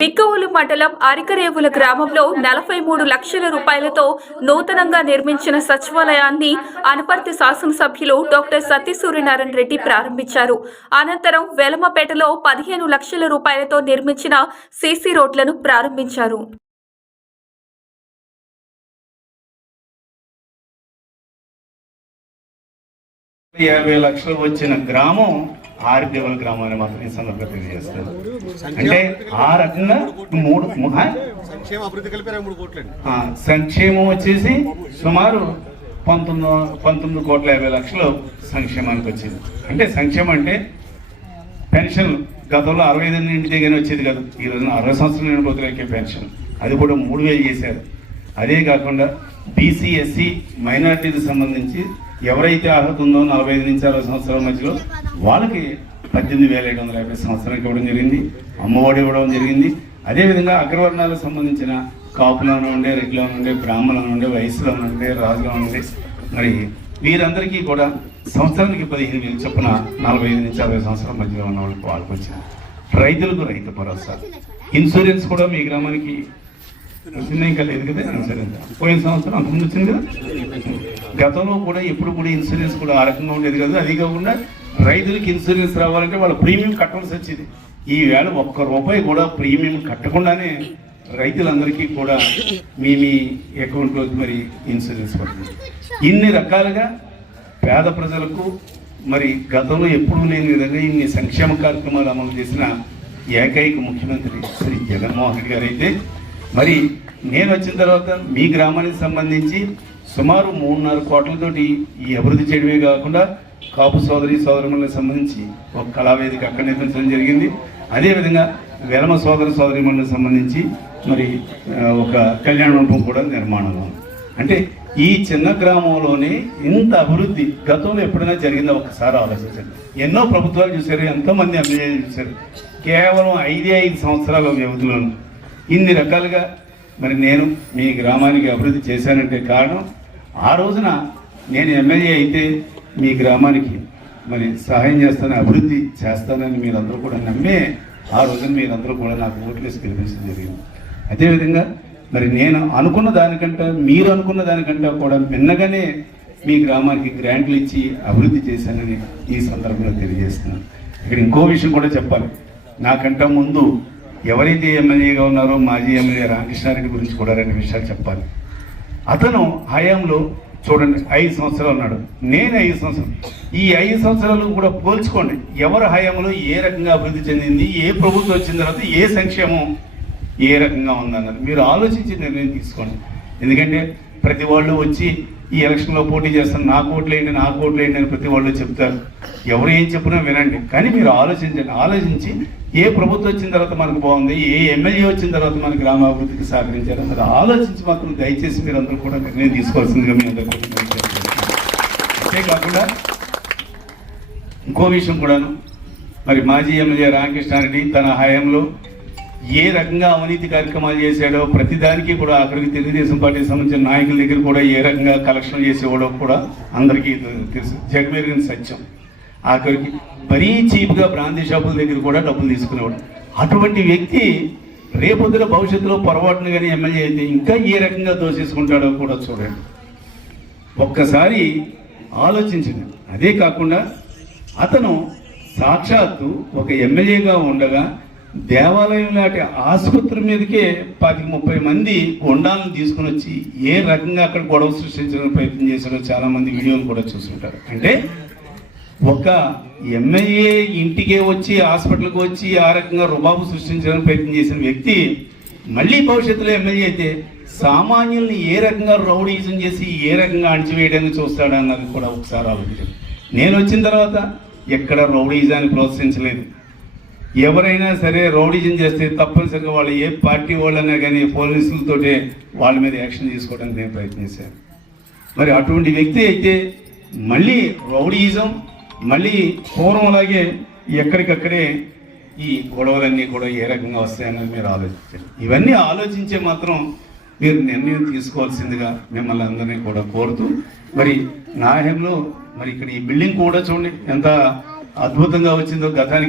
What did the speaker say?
బిక్కవోలు మండలం అరికరేవుల గ్రామంలో నలభై మూడు లక్షల రూపాయలతో నూతనంగా నిర్మించిన సచివాలయాన్ని అనపర్తి శాసనసభ్యులు డాక్టర్ సత్యసూర్యనారాయణ రెడ్డి ప్రారంభించారు. అనంతరం వెలమపేటలో పదిహేను లక్షల రూపాయలతో నిర్మించిన సీసీ రోడ్లను ప్రారంభించారు. యాభై లక్షలు వచ్చిన గ్రామం ఆర్దేవల గ్రామం అని మాత్రం ఈ సందర్భంగా తెలియజేస్తారు అంటే ఆ రకంగా మూడు? సంక్షేమ వచ్చేసి సుమారు పంతొమ్మిది పంతొమ్మిది కోట్ల యాభై లక్షలు సంక్షేమానికి వచ్చింది. అంటే సంక్షేమం అంటే పెన్షన్ గతంలో అరవై ఐదు ఇంటి దగ్గర వచ్చేది కాదు. ఈ రోజున అరవై సంవత్సరాల నిండిపోతులకే పెన్షన్. అది కూడా మూడు వేలు చేశారు. అదే కాకుండా బీసీ ఎస్సీ మైనార్టీకి సంబంధించి ఎవరైతే అర్హత ఉందో నలభై ఐదు నుంచి అరవై సంవత్సరాల మధ్యలో వాళ్ళకి పద్దెనిమిది వేల ఏడు వందల యాభై సంవత్సరానికి ఇవ్వడం జరిగింది అమ్మఒడి ఇవ్వడం జరిగింది. అదేవిధంగా అగ్రవర్ణాలకు సంబంధించిన కాపులను ఉండే రెడ్లను ఉండే బ్రాహ్మణులను ఉండే వయసులను ఉండే రాజులో ఉండే మరి వీరందరికీ కూడా సంవత్సరానికి పదిహేను వేలు చొప్పున నలభై ఐదు నుంచి అరవై సంవత్సరాల మధ్యలో ఉన్న వాళ్ళకి వాళ్ళకి వచ్చింది. రైతులకు రైతు భరోసా. ఇన్సూరెన్స్ కూడా మీ గ్రామానికి వచ్చిందే ఇంకా లేదు కదా ఇన్సూరెన్స్? పోయిన సంవత్సరం అంతకుముందు వచ్చింది కదా? గతంలో కూడా ఎప్పుడు కూడా ఇన్సూరెన్స్ కూడా ఆ రకంగా ఉండేది కదా. అది కాకుండా రైతులకు ఇన్సూరెన్స్ రావాలంటే వాళ్ళ ప్రీమియం కట్టాల్సి వచ్చేది. ఈ వేళ ఒక్క రూపాయి కూడా ప్రీమియం కట్టకుండానే రైతులందరికీ కూడా మీ మీ అకౌంట్లోకి మరి ఇన్సూరెన్స్ పడుతుంది. ఇన్ని రకాలుగా పేద ప్రజలకు మరి గతంలో ఎప్పుడూ లేని విధంగా ఇన్ని సంక్షేమ కార్యక్రమాలు అమలు చేసిన ఏకైక ముఖ్యమంత్రి శ్రీ జగన్మోహన్ రెడ్డి గారు అయితే మరి నేను వచ్చిన తర్వాత మీ గ్రామానికి సంబంధించి సుమారు మూడున్నర కోట్లతోటి ఈ అభివృద్ధి చేయడమే కాకుండా కాపు సోదరి సోదరులకు సంబంధించి ఒక కళావేదిక అక్కడ నిర్మించడం జరిగింది. అదేవిధంగా వెలమ సోదర సోదరిమణులకు సంబంధించి మరి ఒక కళ్యాణ మండపం కూడా నిర్మాణంలో అంటే ఈ చిన్న గ్రామంలోనే ఇంత అభివృద్ధి గతంలో ఎప్పుడైనా జరిగిందో? ఒకసారి ఆలోచించండి. ఎన్నో ప్రభుత్వాలు చూశారు ఎంతో మంది ఎమ్మెల్యేలు చూశారు. కేవలం ఐదే ఐదు సంవత్సరాల వ్యవధిలోను. ఇన్ని రకాలుగా మరి నేను మీ గ్రామానికి అభివృద్ధి చేశానంటే కారణం ఆ రోజున నేను ఎమ్మెల్యే అయితే మీ గ్రామానికి మరి సహాయం చేస్తాను అభివృద్ధి చేస్తానని మీరందరూ కూడా నమ్మే ఆ రోజున మీరందరూ కూడా నాకు ఓట్లేసి గెలిపించడం జరిగింది. అదేవిధంగా మరి నేను అనుకున్న దానికంటే మీరు అనుకున్న దానికంటే కూడా మిన్నగానే మీ గ్రామానికి గ్రాంట్లు ఇచ్చి అభివృద్ధి చేశానని ఈ సందర్భంలో తెలియజేస్తున్నాను. ఇక్కడ ఇంకో విషయం కూడా చెప్పాలి. నాకంటే ముందు ఎవరైతే ఎమ్మెల్యేగా ఉన్నారో మాజీ ఎమ్మెల్యే రామకృష్ణారెడ్డి గురించి కూడా రెండు విషయాలు చెప్పాలి. అతను హయాంలో చూడండి ఐదు సంవత్సరాలు ఉన్నాడు. నేను ఐదు సంవత్సరాలు. ఈ ఐదు సంవత్సరాలు కూడా పోల్చుకోండి. ఎవరి హయాంలో ఏ రకంగా అభివృద్ధి చెందింది ఏ ప్రభుత్వం వచ్చిన తర్వాత ఏ సంక్షేమం ఏ రకంగా ఉందన్నది. మీరు ఆలోచించి నిర్ణయం తీసుకోండి. ఎందుకంటే ప్రతి వాళ్ళు వచ్చి ఈ ఎలక్షన్లో పోటీ చేస్తాను. నాకు ఓట్లు వేయండి నాకు ఓట్లు అని ప్రతి వాళ్ళు చెప్తారు. ఎవరు ఏం చెప్పినా వినండి. కానీ మీరు ఆలోచించండి. ఆలోచించి ఏ ప్రభుత్వం వచ్చిన తర్వాత మనకు బాగుంది ఏ ఎమ్మెల్యే వచ్చిన తర్వాత మన గ్రామాభివృద్ధికి సహకరించారు అన్నది ఆలోచించి మాత్రం దయచేసి మీరు అందరూ కూడా నిర్ణయం తీసుకోవాల్సిందిగా మీ అందరికీ అంతేకాకుండా ఇంకో విషయం కూడాను. మరి మాజీ ఎమ్మెల్యే రామకృష్ణారెడ్డి తన హయాంలో ఏ రకంగా అవినీతి కార్యక్రమాలు చేశాడో ప్రతిదానికి కూడా అక్కడికి తెలుగుదేశం పార్టీ సంబంధించిన నాయకుల దగ్గర కూడా ఏ రకంగా కలెక్షన్ చేసేవాడో కూడా అందరికీ తెలుసు. జగమెరిగిన సత్యం. అక్కడికి మరీ చీప్గా బ్రాందీ షాపుల దగ్గర కూడా డబ్బులు తీసుకునేవాడు. అటువంటి వ్యక్తి రేపొద్దున భవిష్యత్తులో పొరపాటున కానీ ఎమ్మెల్యే అయితే ఇంకా ఏ రకంగా దోషేసుకుంటాడో కూడా చూడండి. ఒక్కసారి ఆలోచించండి. అదే కాకుండా అతను సాక్షాత్తు ఒక ఎమ్మెల్యేగా ఉండగా దేవాలయం లాంటి ఆసుపత్రి మీదకే పది ముప్పై మంది గుండాలను తీసుకుని వచ్చి ఏ రకంగా అక్కడ గొడవ సృష్టించడానికి ప్రయత్నం చేశారో చాలా మంది వీడియోలు కూడా చూస్తుంటారు. అంటే ఒక ఎమ్మెల్యే ఇంటికే వచ్చి హాస్పిటల్కి వచ్చి ఆ రకంగా రుబాబు సృష్టించడానికి ప్రయత్నం చేసిన వ్యక్తి మళ్ళీ భవిష్యత్తులో ఎమ్మెల్యే అయితే సామాన్యుల్ని ఏ రకంగా రౌడీజం చేసి ఏ రకంగా అణచివేయడానికి చూస్తాడన్నది కూడా ఒకసారి ఆలోచించండి. నేను వచ్చిన తర్వాత ఎక్కడ రౌడీజాన్ని ప్రోత్సహించలేదు. ఎవరైనా సరే రౌడీజం చేస్తే తప్పనిసరిగా వాళ్ళు ఏ పార్టీ వాళ్ళైనా కానీ పోలీసులతోటే వాళ్ళ మీద యాక్షన్ తీసుకోవడానికి నేను ప్రయత్నించాను మరి అటువంటి వ్యక్తి అయితే మళ్ళీ రౌడీజం మళ్ళీ పూర్వంలాగే ఎక్కడికక్కడే ఈ గొడవలన్నీ కూడా ఏ రకంగా వస్తాయన్నది మీరు ఆలోచించారు. ఇవన్నీ ఆలోచించే మాత్రం మీరు నిర్ణయం తీసుకోవాల్సిందిగా మిమ్మల్ని అందరినీ కూడా కోరుతూ మరి నాయంలో మరి ఇక్కడ ఈ బిల్డింగ్ కూడా చూడండి ఎంత అద్భుతంగా వచ్చిందో గతానికి